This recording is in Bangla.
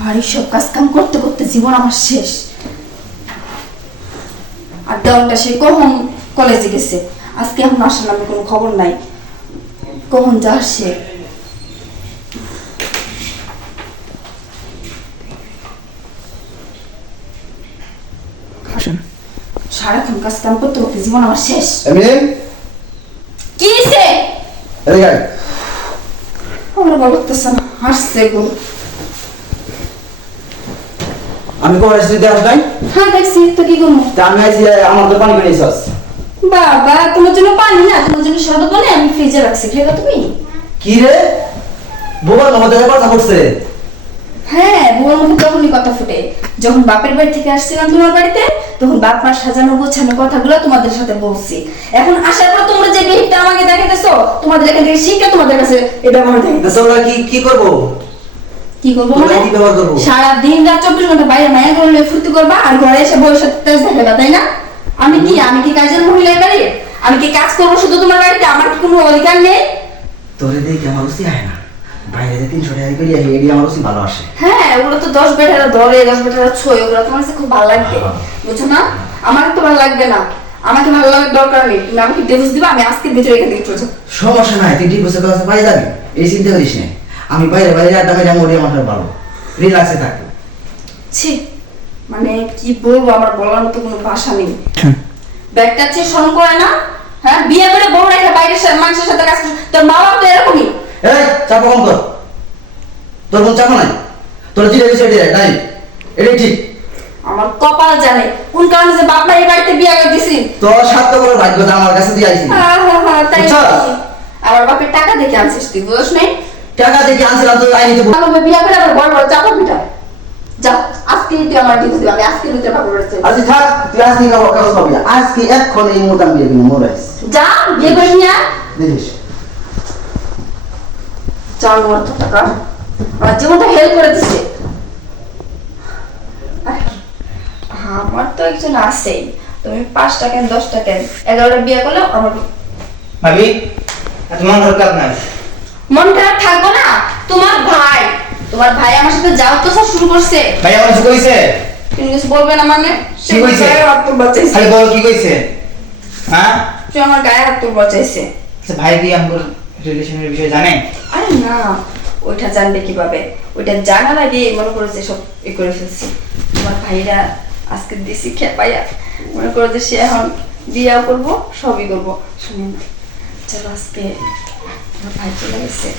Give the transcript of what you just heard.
বাড়ির সব কাজ কাম করতে করতে জীবন আমার শেষ। আর দেওয়ালটা সে কখন কলেজে গেছে, আজকে এখন আসার নামে কোনো খবর নাই, কখন যা আসে। সারাক্ষণ কাজ কাম করতে করতে জীবন আমার শেষ। কি হয়েছে? আমার ভালো লাগতেছে না, হাসছে গো। আমি কলেজ থেকে আস নাই? হ্যাঁ দেখছি, তো কি করবো? আমি আইছি আমার তো পানি বানিয়েছস। বাবা তোমার জন্য পানি না, তোমার জন্য শরবত বানাই আমি ফ্রিজে রাখছি, খেয়ে তুমি। কি রে বোবার মধ্যে কথা করছে? হ্যাঁ বুয়ার মুখে তখনই কথা ফুটে, যখন বাপের বাড়ি থেকে আসছিলাম তোমার বাড়িতে, তখন বাপ মার সাজানো গোছানো কথাগুলো তোমাদের সাথে বলছি। এখন আসার পর তোমরা যে বিহেভটা আমাকে দেখাইতেছো, তোমাদের এখান থেকে শিক্ষা তোমাদের কাছে এই ব্যবহার দেখাইতেছো। তোমরা কি করব? কি করবো মানে? কি ব্যবহার করব? সারা দিন রাত 24 ঘন্টা বাইরে মায়া করলে ফুর্তি করবা, আর ঘরে এসে বউয়ের সাথে তেজ দেখাবা, তাই না? আমি কি কাজের মহিলা বাড়ি? আমি কি কাজ করবো শুধু তোমার বাড়িতে? আমার কি কোনো অধিকার নেই? তোরে দেখে আমার রুচি হয় না, বাইরে যে 300 টাকা করি এডি আমার রুচি ভালো আসে। হ্যাঁ ওগুলো তো 10 বেটারা ধরে 10 বেটারা ছয়, ওগুলো তোমার কাছে খুব ভালো লাগবে, বুঝছো না? আমার তো ভালো লাগবে না, আমাকে ভালো লাগার দরকার নেই। তুমি আমাকে ডিভোর্স দিবা, আমি আজকের ভিতরে এখান থেকে চলে যাবো। সমস্যা নাই, তুই ডিভোর্সের কথা পাই যাবি, এই চিন্তা করিস না। আমি বাইরে বাইরে আড্ডা মেরে মরি আমার ভালো, রিল্যাক্সে থাকি। ছি, মানে কি বলবো, আমার বলার মতো কোনো ভাষা নেই। ব্যাগটা চেয়ে শরম করে না? হ্যাঁ বিয়ে করে বউ রেখে বাইরে মানুষের সাথে কাজ করছিস, তোর মা বাবা তো এরকমই। এই চাপা কম কর, তোর কোন চাপা নাই, তোর যেটা বিষয় নাই, এটাই ঠিক। আমার কপাল জানে কোন কারণে যে বাপ এই বাড়িতে বিয়ে করে দিছি। তোর সাধ্য করে ভাগ্য যে আমার কাছে দিয়ে আইছিস। তাই আমার বাপের টাকা দেখে আনছিস তুই, বুঝছ নাই? টাকা দেখে আনছিলাম তো আইনি তো আমার বিয়ে করে আবার বড় বড় চাপা পিটা। যা আজকে তুই আমার ডিভোর্স দিবি, আমি আজকে ভিতরে বাপের বাড়ি চলে আজকে থাক, তুই আজকে কাগজ পাবি না, আজকে এখন এই মুহূর্তে আমি বিয়ে কিনে মরাইস। যা বিয়ে করে নিয়ে আয়। দেখিস চার মত টাকা আমার জীবনটা হেল্প করে দিছে। আমার তো একজন আছেই, তুমি 5 টাকা 10 টাকা 11টা বিয়ে করলে আমার ভাবি এত মন খারাপ নাই। মন খারাপ থাকবো না? তোমার ভাই আমার সাথে যাও তো সব শুরু করছে। ভাই আমার কিছু কইছে? তুমি কিছু বলবে না মানে? কি কইছে? হাত তো বাঁচাইছে। খালি বল কি কইছে? হ্যাঁ সে আমার গায়ে হাত তো বাঁচাইছে। আচ্ছা ভাই কি আমার রিলেশনের বিষয় জানে? আরে না, ওইটা জানবে কিভাবে? ওইটা জানার আগে মনে করে যে সব করে ফেলছি। তোমার ভাইরা আজকে দিছি খেপাইয়া মনে করে যে সে এখন বিয়েও করবো, সবই করবো। শুনি না, চলো আজকে আমার ভাই চলে গেছে,